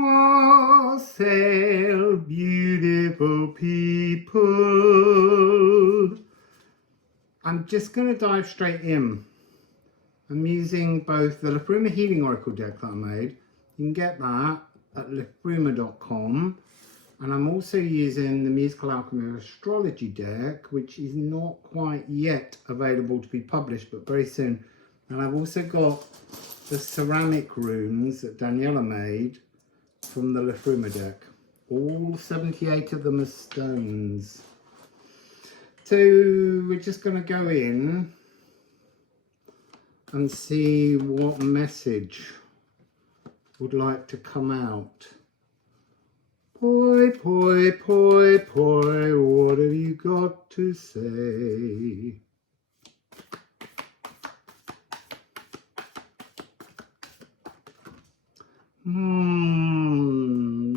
Wassail, beautiful people. I'm just going to dive straight in. I'm using both the Liffruma Healing Oracle deck that I made. You can get that at liffruma.com. And I'm also using the Musical Alchemy Astrology deck, which is not quite yet available to be published, but very soon. And I've also got the ceramic runes that Daniela made from the Liffruma deck. All 78 of them are stones. So we're just going to go in and see what message would like to come out. Poi, poi, poi, poi, what have you got to say?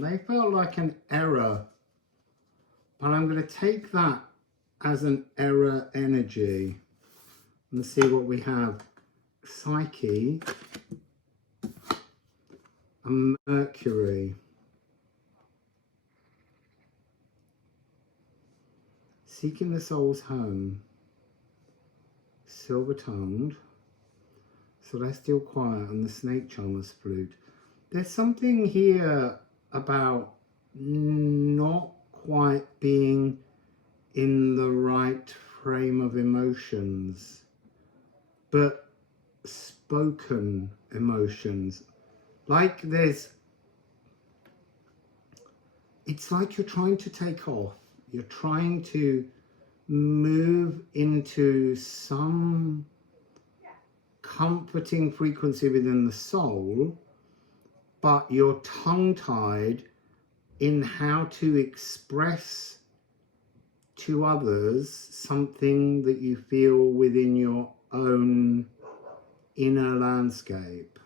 They felt like an error, but I'm going to take that as an error energy and see what we have. Psyche and Mercury. Seeking the soul's home. Silver-tongued. Celestial choir and the snake charmer's flute. There's something here about not quite being in the right frame of emotions, but spoken emotions. Like it's like you're trying to take off. You're trying to move into some comforting frequency within the soul, but you're tongue-tied in how to express to others something that you feel within your own inner landscape.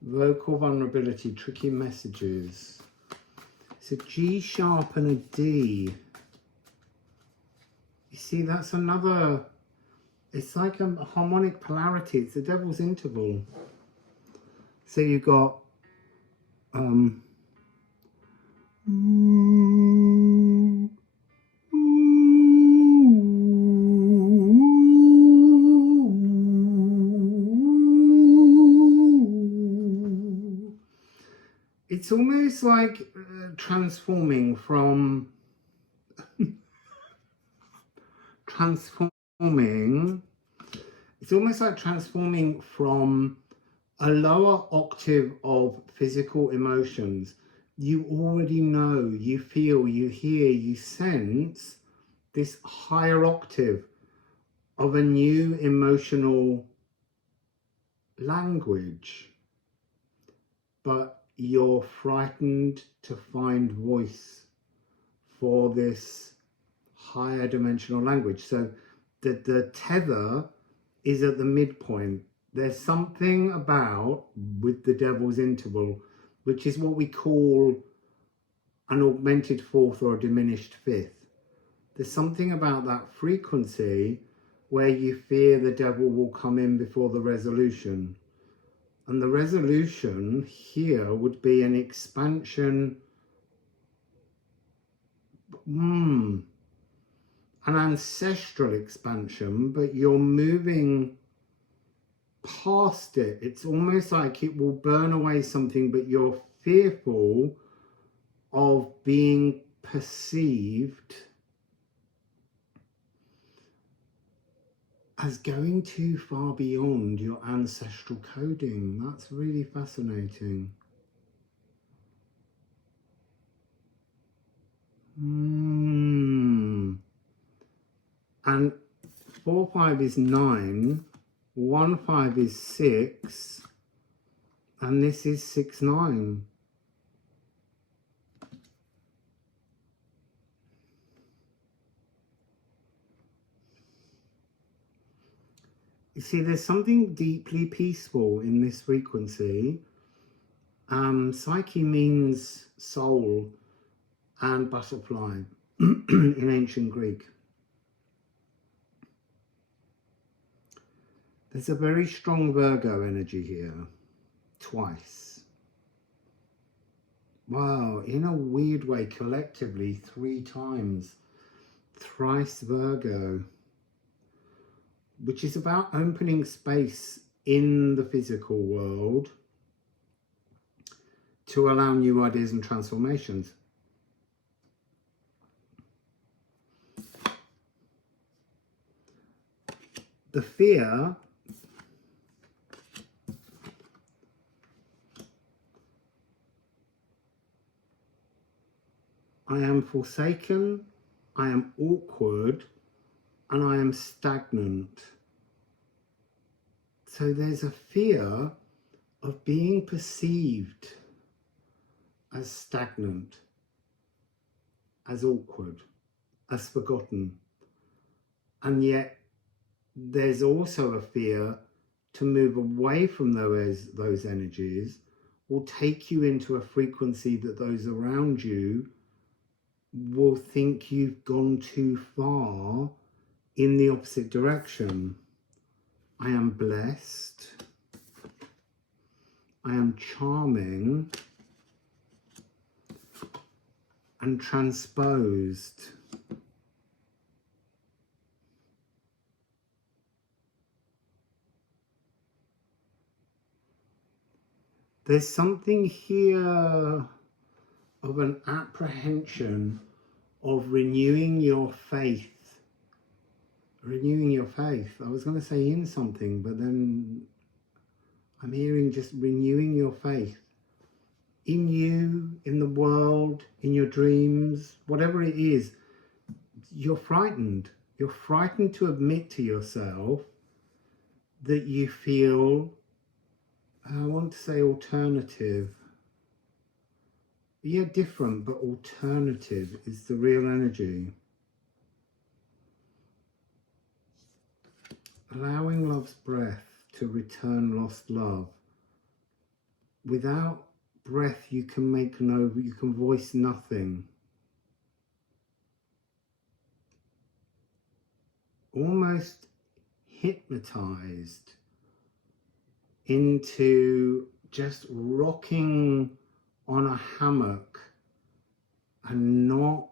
Vocal vulnerability, tricky messages. It's a G sharp and a D. You see, that's another, it's like a harmonic polarity. It's the devil's interval. So you've got it's almost like transforming from it's almost like transforming from a lower octave of physical emotions. You already know, you feel, you hear, you sense this higher octave of a new emotional language, but you're frightened to find voice for this higher dimensional language. So the tether is at the midpoint. There's something about, with the devil's interval, which is what we call an augmented fourth or a diminished fifth. There's something about that frequency where you fear the devil will come in before the resolution. And the resolution here would be an expansion, an ancestral expansion, but you're moving past it. It's almost like it will burn away something, but you're fearful of being perceived as going too far beyond your ancestral coding. That's really fascinating. And 4, 5 is 9, 1, 5 is 6, and this is 6, 9. You see, there's something deeply peaceful in this frequency. Psyche means soul and butterfly in ancient Greek. There's a very strong Virgo energy here. twice. Wow, in a weird way, collectively 3 times. Thrice Virgo, which is about opening space in the physical world to allow new ideas and transformations. The fear I am forsaken, I am awkward, and I am stagnant. So there's a fear of being perceived as stagnant, as awkward, as forgotten. And yet there's also a fear to move away from those energies will take you into a frequency that those around you will think you've gone too far in the opposite direction. I am blessed. I am charming and transposed. There's something here of an apprehension of renewing your faith. Renewing your faith. I was going to say in something, but then I'm hearing just renewing your faith. In you, in the world, in your dreams, whatever it is, you're frightened. You're frightened to admit to yourself that you feel, I want to say alternative. Yeah, different, but alternative is the real energy. Allowing love's breath to return lost love. Without breath, you can voice nothing. Almost hypnotized into just rocking on a hammock and not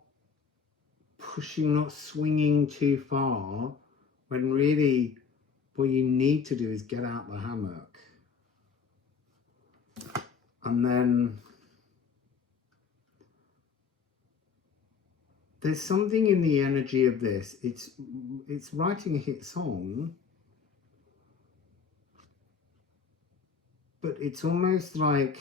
pushing, not swinging too far, when really what you need to do is get out the hammock. And then there's something in the energy of this. It's writing a hit song, but it's almost like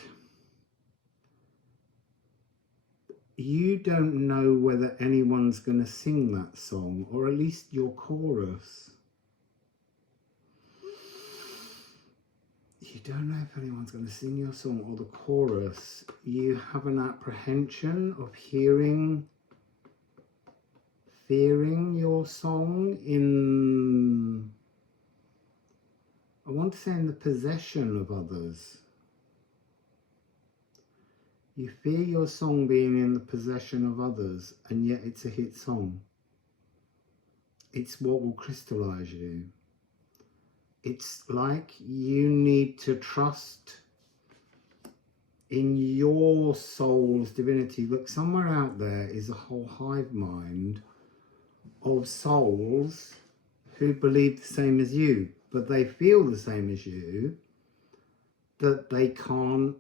you don't know whether anyone's going to sing that song, or at least your chorus. You don't know if anyone's going to sing your song or the chorus. You have an apprehension of fearing your song in, I want to say, in the possession of others. You fear your song being in the possession of others, and yet it's a hit song. It's what will crystallize you. It's like you need to trust in your soul's divinity. Look, somewhere out there is a whole hive mind of souls who believe the same as you, but they feel the same as you, that they can't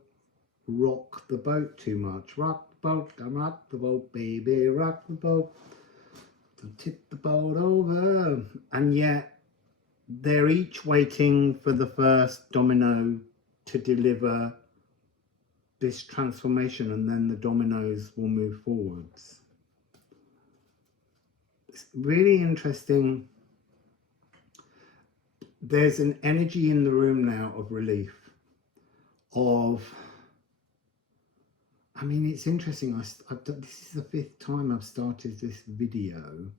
rock the boat too much. Rock the boat, don't rock the boat, baby, rock the boat, don't tip the boat over. And yet they're each waiting for the first domino to deliver this transformation, and then the dominoes will move forwards. It's really interesting. There's an energy in the room now of relief, of, I mean, it's interesting. This is the 5th time I've started this video,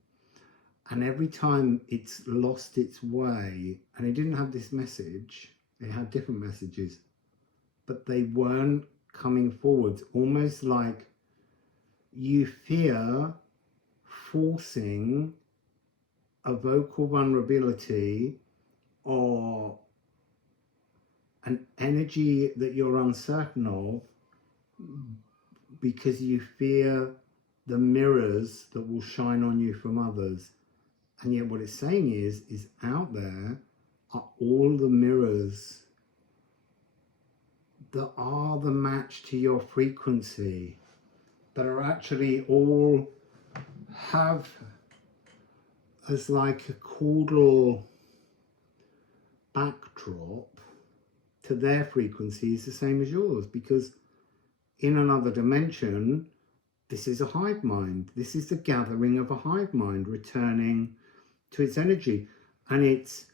and every time it's lost its way, and it didn't have this message, it had different messages, but they weren't coming forwards. Almost like you fear forcing a vocal vulnerability or an energy that you're uncertain of because you fear the mirrors that will shine on you from others. And yet what it's saying is out there are all the mirrors that are the match to your frequency, that are actually all have as like a caudal backdrop to their frequency is the same as yours, because in another dimension, this is a hive mind. This is the gathering of a hive mind returning to its energy, and it's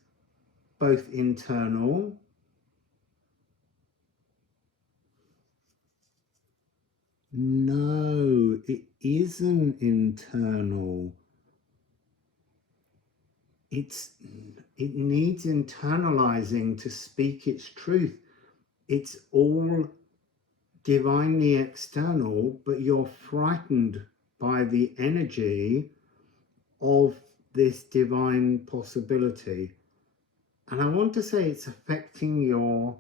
both internal no, it isn't internal. It needs internalizing to speak its truth. It's all divinely external, but you're frightened by the energy of this divine possibility. And I want to say it's affecting your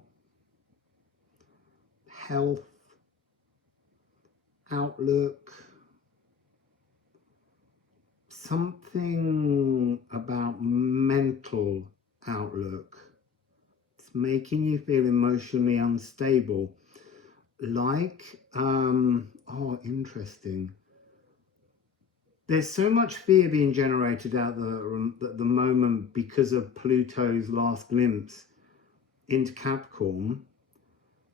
health, outlook, something about mental outlook. It's making you feel emotionally unstable. Like, oh, interesting. There's so much fear being generated out at the moment because of Pluto's last glimpse into Capricorn,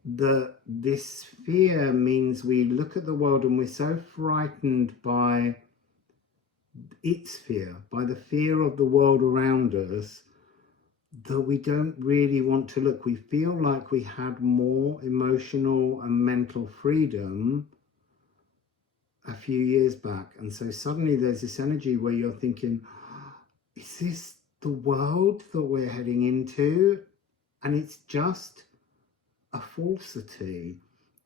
that this fear means we look at the world and we're so frightened by its fear, by the fear of the world around us, that we don't really want to look. We feel like we had more emotional and mental freedom a few years back, and so suddenly there's this energy where you're thinking, is this the world that we're heading into? And it's just a falsity.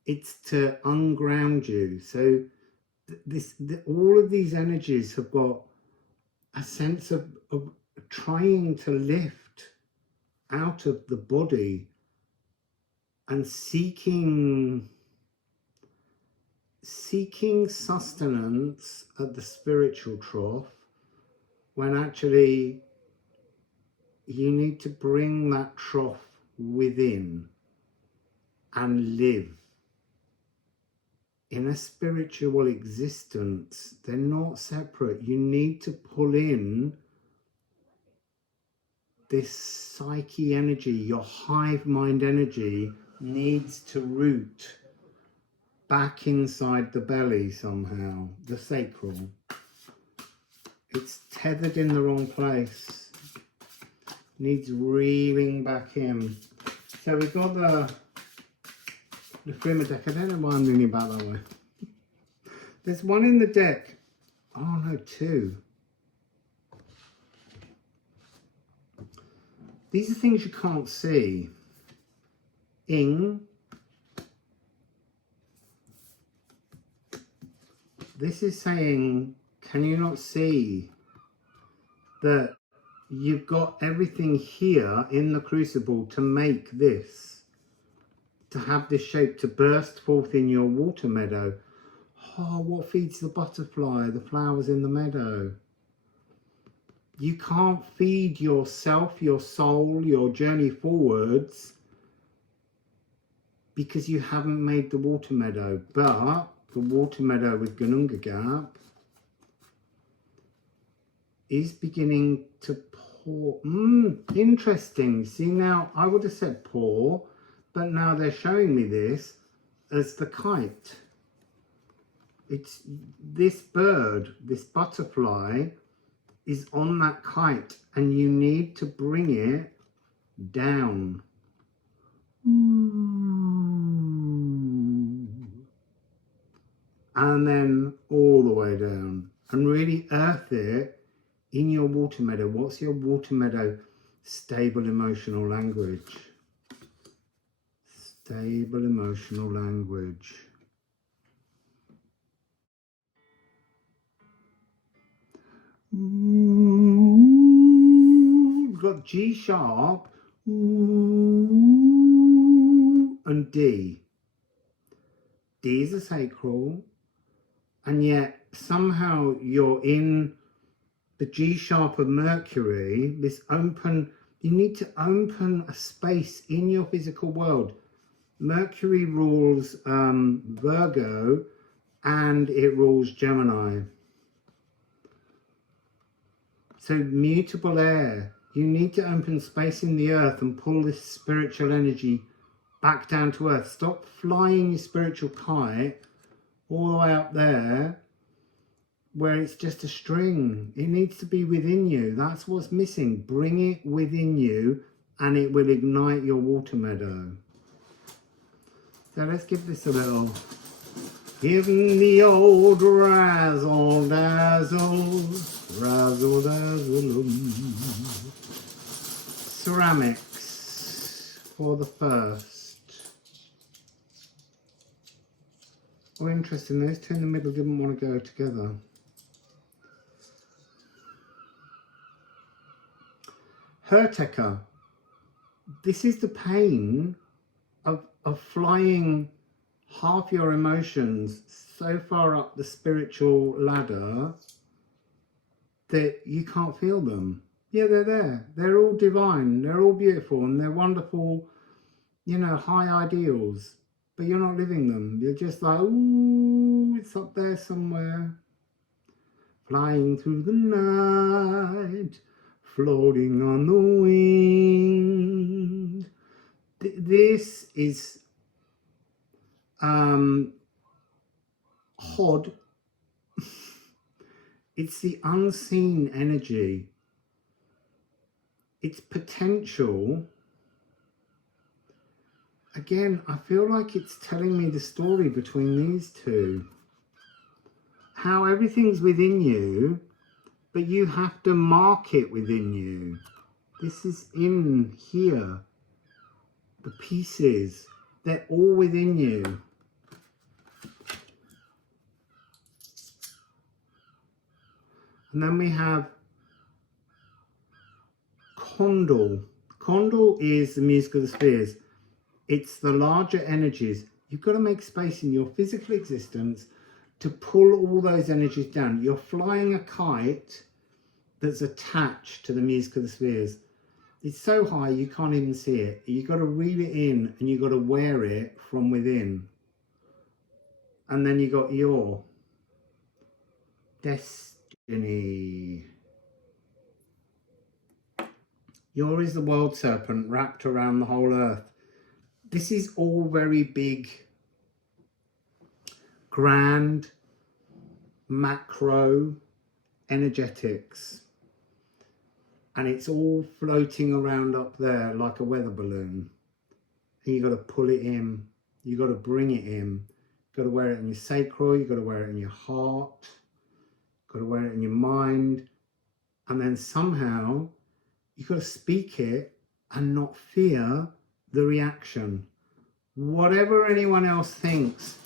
It's to unground you. So all of these energies have got a sense of trying to lift out of the body and seeking sustenance at the spiritual trough, when actually you need to bring that trough within and live in a spiritual existence. They're not separate. You need to pull in this psyche energy. Your hive mind energy needs to root back inside the belly somehow, the sacral. It's tethered in the wrong place. Needs reeling back in. So we've got the Liffruma deck. I don't know why I'm thinking about that way. There's one in the deck. Oh no, two. These are things you can't see. Ing. This is saying, can you not see that you've got everything here in the crucible to make this, to have this shape, to burst forth in your water meadow? Oh, what feeds the butterfly? The flowers in the meadow. You can't feed yourself, your soul, your journey forwards because you haven't made the water meadow. But the water meadow with Gununga Gap is beginning to pour. Interesting. See, now I would have said pour, but now they're showing me this as the kite. It's this bird, this butterfly is on that kite, and you need to bring it down. And then all the way down, and really earth it in your water meadow. What's your water meadow stable emotional language? Stable emotional language. We've got G sharp. and D. D is a sacral, and yet somehow you're in the G sharp of Mercury, this open, you need to open a space in your physical world. Mercury rules Virgo, and it rules Gemini. So mutable air, you need to open space in the earth and pull this spiritual energy back down to earth. Stop flying your spiritual kite all the way up there where it's just a string. It needs to be within you. That's what's missing. Bring it within you and it will ignite your water meadow. So let's give this a little, give the old razzle dazzle, razzle dazzle. Ceramics for the first. Oh, interesting, those two in the middle didn't want to go together. Hertecker, this is the pain of flying half your emotions so far up the spiritual ladder that you can't feel them. Yeah, they're there. They're all divine. They're all beautiful and they're wonderful, you know, high ideals. But you're not living them. You're just like, ooh, it's up there somewhere. Flying through the night, floating on the wind. This is Hod. It's the unseen energy. It's potential. Again, I feel like it's telling me the story between these two. How everything's within you, but you have to mark it within you. This is in here. The pieces, they're all within you. And then we have Condal. Condal is the music of the spheres. It's the larger energies. You've got to make space in your physical existence to pull all those energies down. You're flying a kite that's attached to the music of the spheres. It's so high you can't even see it. You've got to reel it in and you've got to wear it from within. And then you got your destiny. Your is the world serpent wrapped around the whole earth. This is all very big, grand, macro energetics. And it's all floating around up there like a weather balloon. And you've got to pull it in. You've got to bring it in. You've got to wear it in your sacral. You've got to wear it in your heart. You've got to wear it in your mind. And then somehow you've got to speak it and not fear the reaction. Whatever anyone else thinks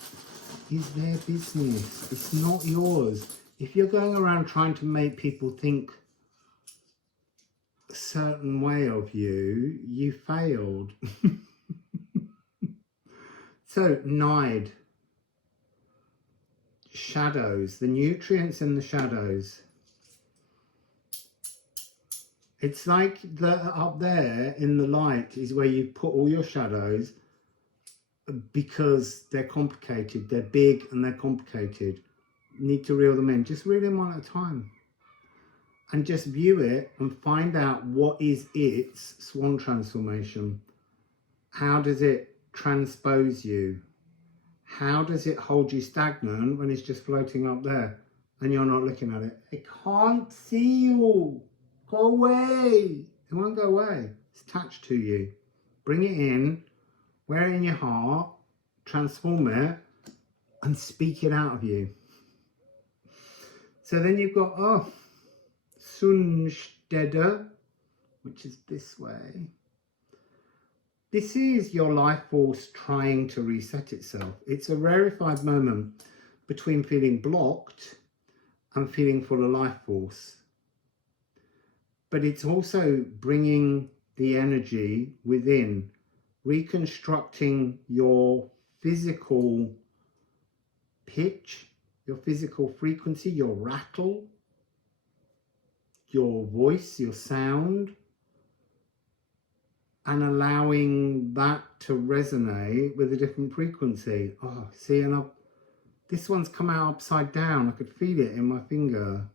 is their business. It's not yours. If you're going around trying to make people think a certain way of you, you failed. So, Nide. Shadows. The nutrients in the shadows. It's like up there in the light is where you put all your shadows because they're complicated. They're big and they're complicated. You need to reel them in. Just reel them one at a time. And just view it and find out what is its swan transformation. How does it transpose you? How does it hold you stagnant when it's just floating up there and you're not looking at it? It can't see you. Go away. It won't go away. It's attached to you. Bring it in, wear it in your heart, transform it, and speak it out of you. So then you've got, Sunsteder, which is this way. This is your life force trying to reset itself. It's a rarefied moment between feeling blocked and feeling full of life force. But it's also bringing the energy within reconstructing your physical pitch, your physical frequency, your rattle, your voice, your sound, and allowing that to resonate with a different frequency. Oh, see, and this one's come out upside down. I could feel it in my finger.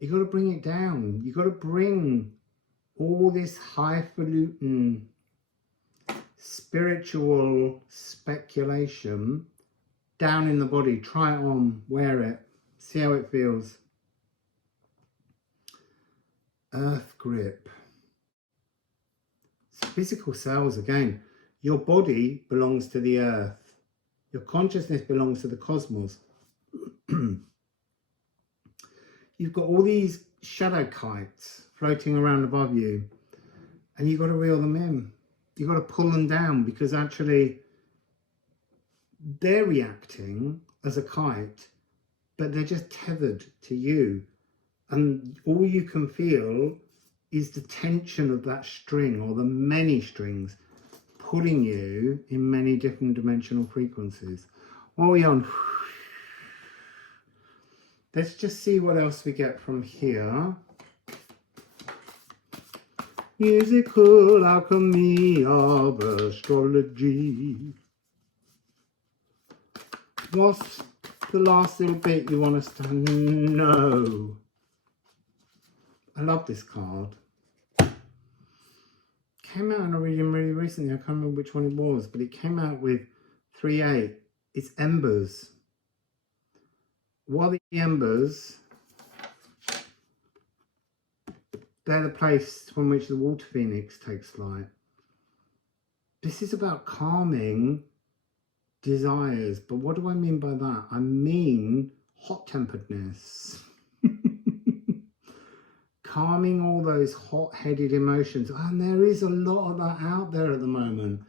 You got to bring it down. You got to bring all this highfalutin spiritual speculation down in the body. Try it on, wear it, see how it feels. Earth grip. Physical cells again. Your body belongs to the earth. Your consciousness belongs to the cosmos. You've got all these shadow kites floating around above you, and you've got to reel them in. You've got to pull them down, because actually they're reacting as a kite, but they're just tethered to you. And all you can feel is the tension of that string, or the many strings pulling you in many different dimensional frequencies. While we're on, let's just see what else we get from here. Musical alchemy of astrology. What's the last little bit you want us to know? I love this card. Came out in a reading really recently. I can't remember which one it was, but it came out with 3/8. It's embers. What are the embers? They're the place from which the water phoenix takes flight. This is about calming desires. But what do I mean by that? I mean hot-temperedness. Calming all those hot-headed emotions. And there is a lot of that out there at the moment.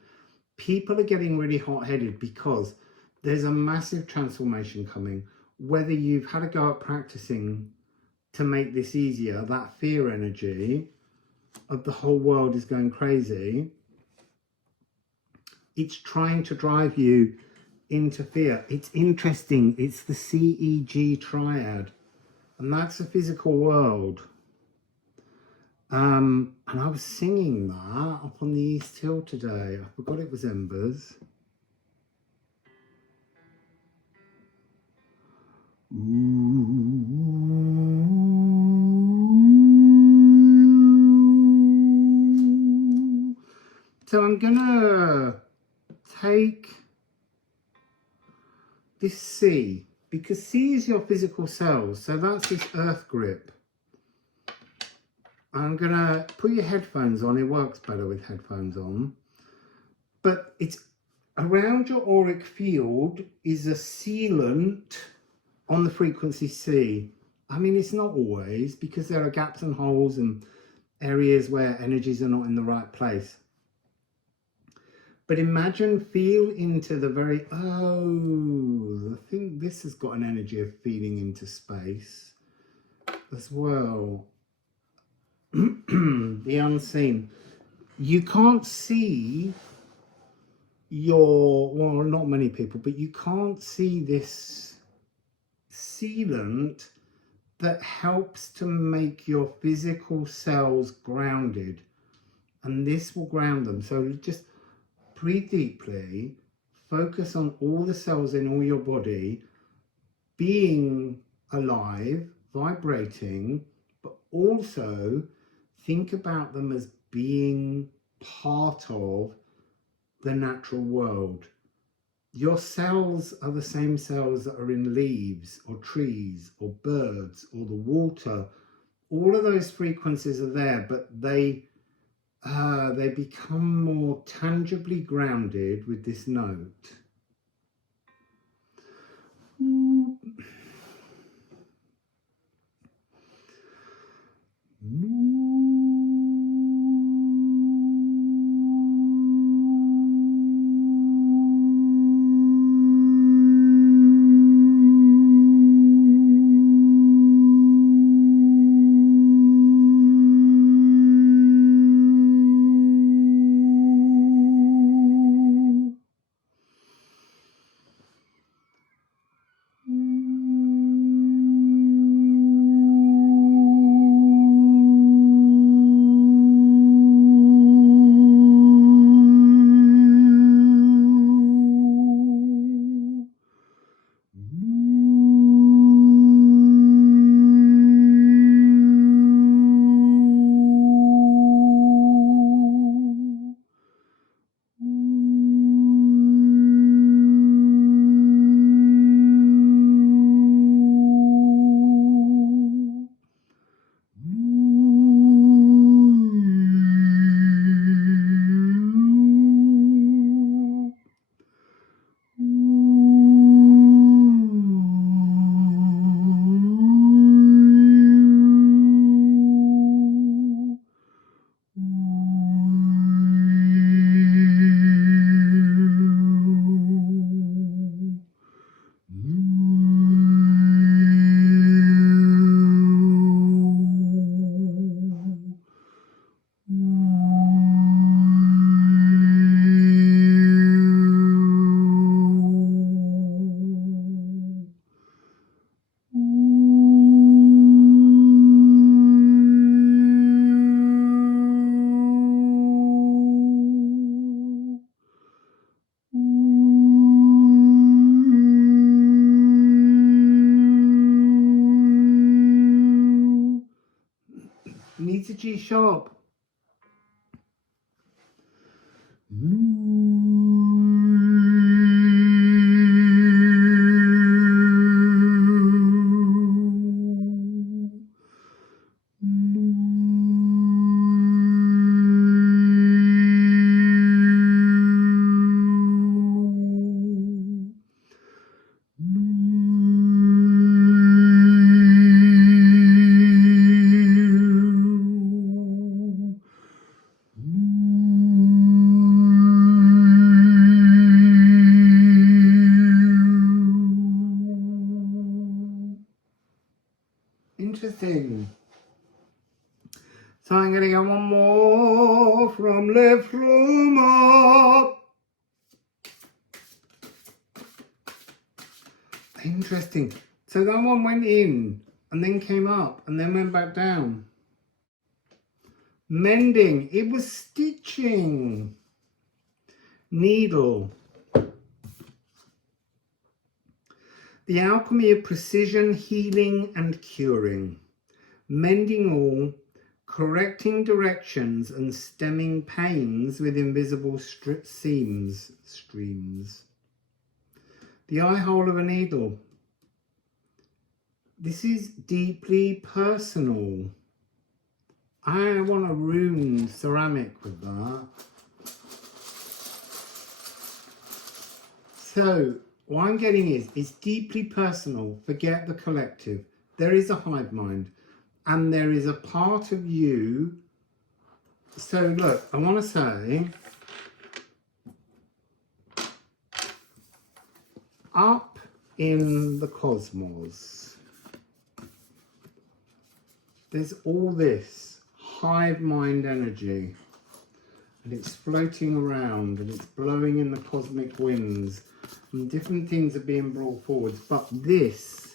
People are getting really hot-headed because there's a massive transformation coming. Whether you've had a go at practicing to make this easier, that fear energy of the whole world is going crazy. It's trying to drive you into fear. It's interesting. It's the CEG triad, and that's the physical world. And I was singing that up on the East Hill today. I forgot it was embers. So I'm gonna take this C, because C is your physical cells, so that's this earth grip. I'm gonna put your headphones on. It works better with headphones on, but it's around your auric field is a sealant on the frequency C. I mean, it's not always, because there are gaps and holes and areas where energies are not in the right place. But imagine, feel into the very, I think this has got an energy of feeling into space as well. The unseen. You can't see well, not many people, but you can't see this sealant that helps to make your physical cells grounded, and this will ground them. So just breathe deeply, focus on all the cells in all your body being alive, vibrating, but also think about them as being part of the natural world. Your cells are the same cells that are in leaves or trees or birds or the water. All of those frequencies are there, but they become more tangibly grounded with this note. G sharp. Interesting. So I'm going to get one more from Liffruma. Interesting. So that one went in and then came up and then went back down. Mending. It was stitching. Needle. The alchemy of precision, healing and curing. Mending all, correcting directions and stemming pains with invisible streams. The eye hole of a needle. This is deeply personal. I want a rune ceramic with that. So what I'm getting is, it's deeply personal. Forget the collective. There is a hive mind. And there is a part of you. So look, I want to say, up in the cosmos, there's all this hive mind energy. And it's floating around and it's blowing in the cosmic winds. And different things are being brought forward. But this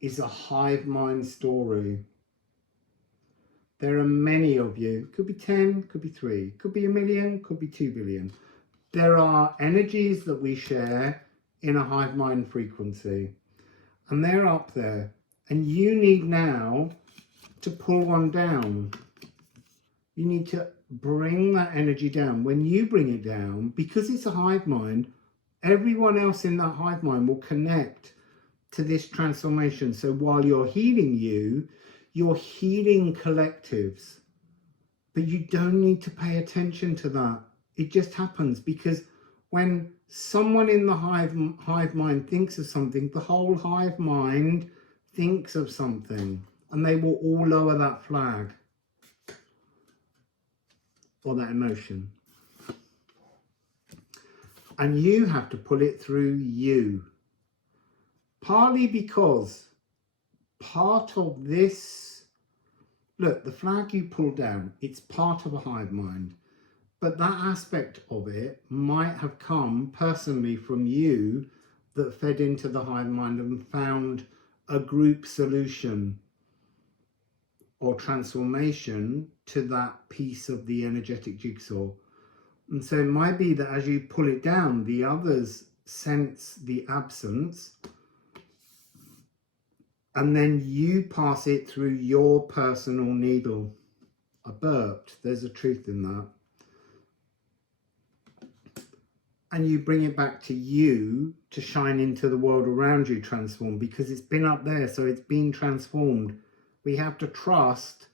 is a hive mind story. There are many of you. Could be 10, could be 3, could be 1 million, could be 2 billion. There are energies that we share in a hive mind frequency. And they're up there. And you need now to pull one down. You need to bring that energy down. When you bring it down, because it's a hive mind, everyone else in that hive mind will connect to this transformation. So while you're healing you're healing collectives. But you don't need to pay attention to that. It just happens, because when someone in the hive mind thinks of something, the whole hive mind thinks of something. And they will all lower that flag. Or that emotion. And you have to pull it through you. Partly because part of this, look, the flag you pull down, it's part of a hive mind. But that aspect of it might have come personally from you that fed into the hive mind and found a group solution or transformation to that piece of the energetic jigsaw. And so it might be that as you pull it down, the others sense the absence, and then you pass it through your personal needle. I burped, there's a truth in that. And you bring it back to you to shine into the world around you, transform, because it's been up there, so it's been transformed. We have to trust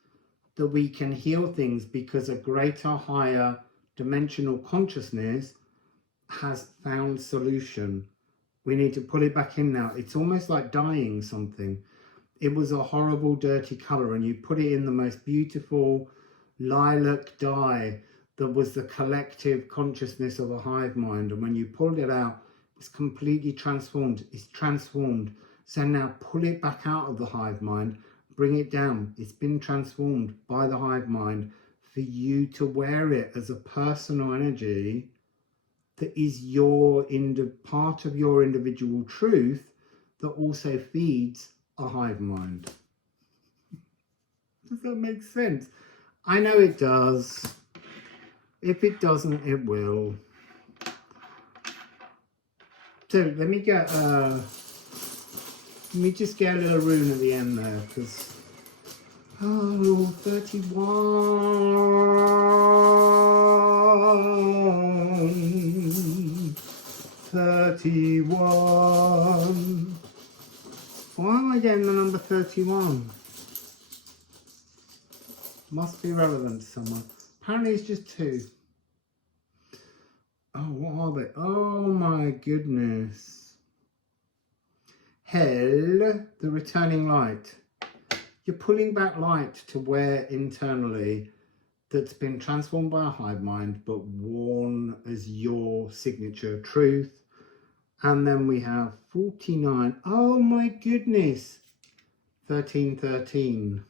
that we can heal things because a greater, higher dimensional consciousness has found solution. We need to put it back in now. It's almost like dyeing something. It was a horrible, dirty color, and you put it in the most beautiful lilac dye that was the collective consciousness of a hive mind. And when you pulled it out, it's completely transformed. It's transformed. So now pull it back out of the hive mind. Bring it down. It's been transformed by the hive mind for you to wear it as a personal energy that is your part of your individual truth that also feeds a hive mind. Does that make sense? I know it does. If it doesn't, it will. So let me just get a little rune at the end there, because Oh, 31. 31. Why am I getting the number 31? Must be relevant to someone. Apparently it's just 2. Oh, what are they? Oh my goodness. Hell, the returning light. You're pulling back light to where internally that's been transformed by a hive mind but worn as your signature truth. And then we have 49. Oh my goodness. 1313.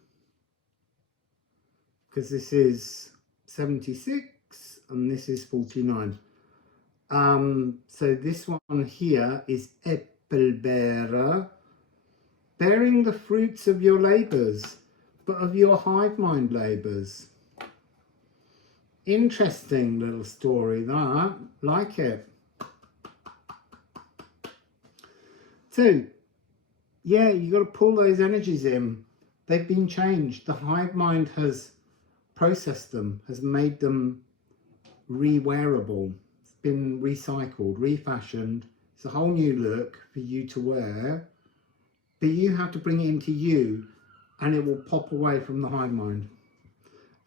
Because this is 76 and this is 49. So this one here is Äppelbearer, bearing the fruits of your labours, but of your hive mind labours. Interesting little story that, like it. So, yeah, you got to pull those energies in. They've been changed. The hive mind has processed them, has made them re-wearable. It's been recycled, refashioned. It's a whole new look for you to wear, but you have to bring it into you and it will pop away from the hive mind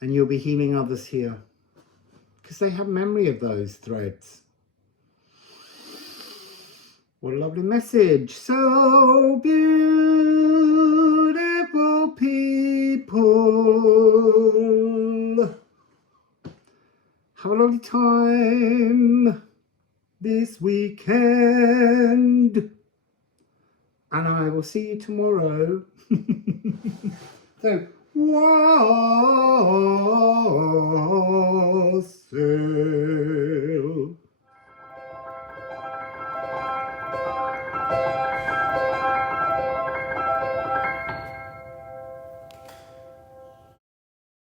and you'll be healing others here because they have memory of those threads. What a lovely message. So beautiful people. Have a lovely time this weekend. And I will see you tomorrow. So, whoa.